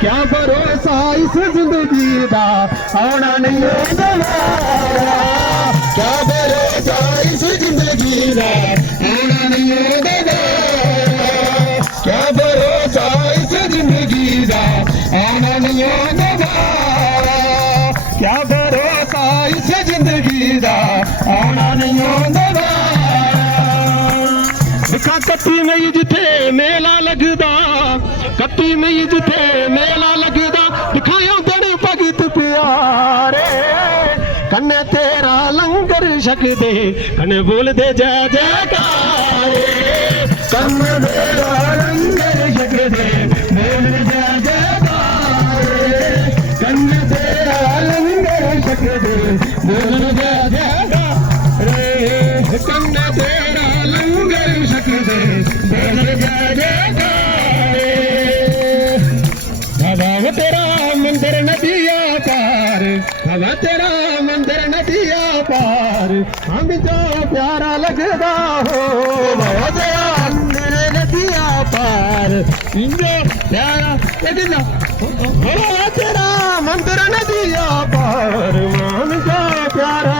क्या भरोसा इस जिंदगी दा आना नहीं दोबारा क्या भरोसा इस जिंदगी दा आना नहीं दोबारा क्या भरोसा इस जिंदगी दा आना नहीं दोबारा क्या भरोसा इस जिंदगी दा आना नहीं दोबारा दिखा कत्ती मई जिथे मेला लगदा कत्ती मई जिथे मेला लगदा दिखाया बड़े भगत प्यारे कन्ने तेरा लंगर छकदे कन्ने बोलदे जय जयकारे कन्ने तेरा लंगर छकदे बोलदे जय जयकारे कन्ने तेरा लंगर छकदे बोलदे जय जयकारे कन्ने तेरा लंगर छकदे बोलदे जय जयकारे हवा तेरा मंदिर नदिया पार हवा तेरा मंदिर नदिया पार हम जो प्यारा लगदा हो हवा तेरा मंदिर नदिया पार जो प्यारा लगदा हवा तेरा मंदिर नदिया पार मान जो प्यारा